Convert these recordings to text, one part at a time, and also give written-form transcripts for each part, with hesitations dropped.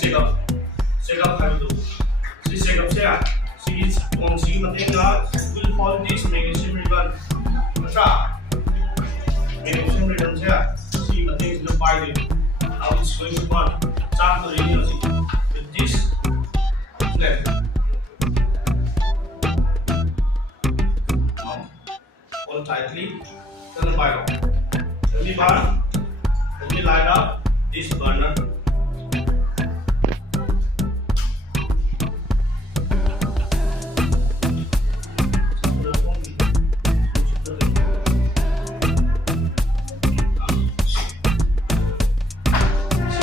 check up have to this check up here see is on see matenga will follow this magnesium ribbon matra magnesium ribbon here see mateng the by the how it's going to work start the radio with this left hold tightly turn the fire on let me light up this burner.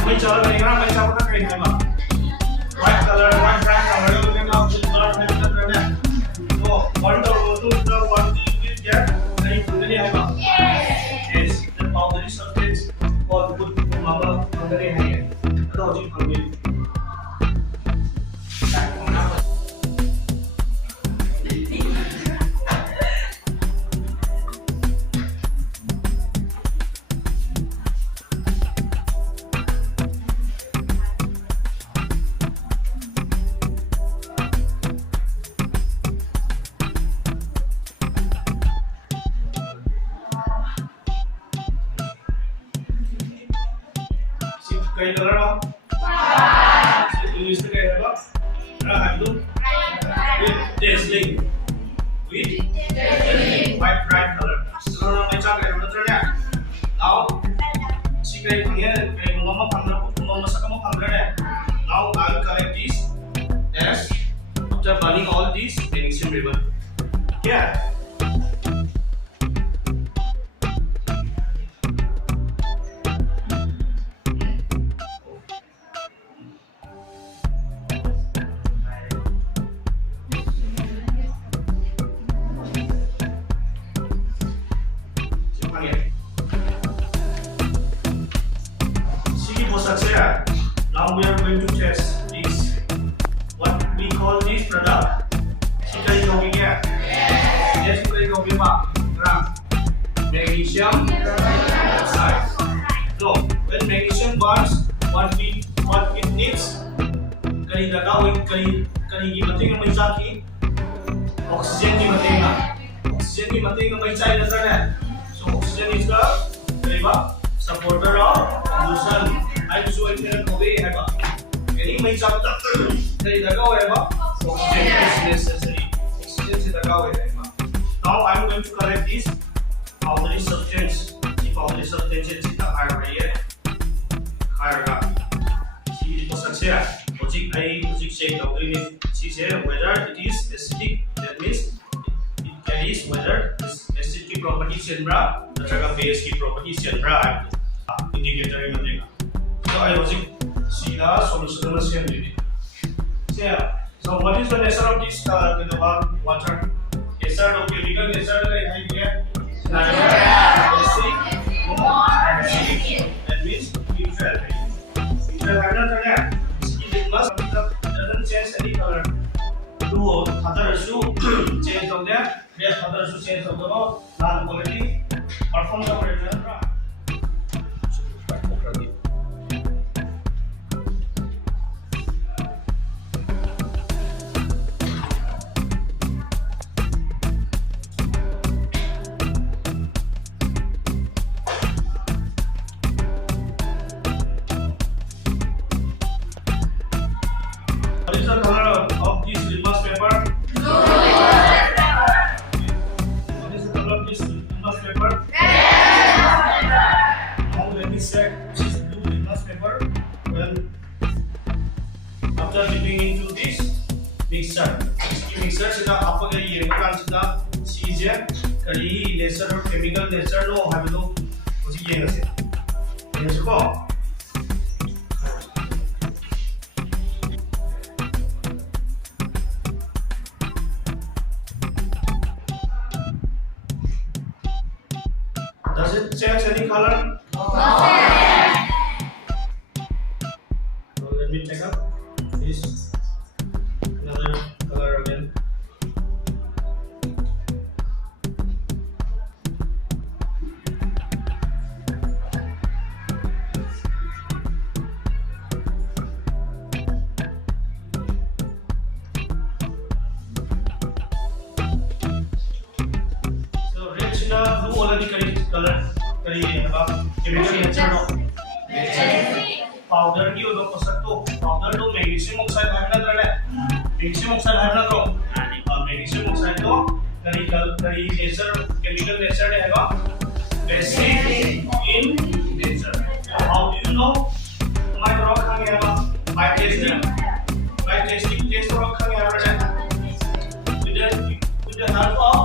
Which color white color, white black color, so one door to the one you get yes, the boundary surface or good mama under hand. Logic for me. कई colour हो English में क्या है हम लोग with dazzling white bright color so मैं चाह रहा हूँ मतलब now सीक्रेट ये मैं मम्मा पंद्रह मम्मा सकम पंद्रह है now I will collect this as after burning all these magnesium ribbon क्या now we are going to test this what we call this product yes magnesium oxide so when magnesium burns what it needs kali ki mating mai cha ki oxygen ki mating mai chai na sa so oxygen is the supporter of pollution I'm so excited to be here. Any may chop that. Say the go here. Oxygen is necessary. Oxygen is the go here. Now I'm going to collect this powdery substance. The powdery substance is the higher here. Higher. See it was here. Logic shake of green. See here whether it is acidic. That means it carries whether this acidic properties in bra. The sugar base properties in bra. Indicator in the so I was see the solution of the same. So what is the nature of this water? Nature of chemical nature that means neutral. It doesn't change any color. Blue other shoe change of there. Red other shoe change of the non quality. Perform the operator. What is the color of this litmus paper? Blue. What is the color of this litmus paper? Red. Now let me check this is blue litmus paper. Well, after dipping into this mixture, this mixture से ना आप अगर ये निकाल सकता चीज़ें करी nature और केमिकल नेचर नो हम लोग उसी ये नसे ये इसको Does it change any color? No. So let me take up this another color again. दी करी कलर करी है केमिकल नेचर नो पाउडर की ओदो पसत तो पाउडर तो मैग्नीशियम ऑक्साइड है ना द्रले मैग्नीशियम ऑक्साइड है ना तो मैग्नीशियम ऑक्साइड तो करी नेचर केमिकल नेचर है का basic in nature how do you know my rock khangeba by tasting taste rock khangeba with the help of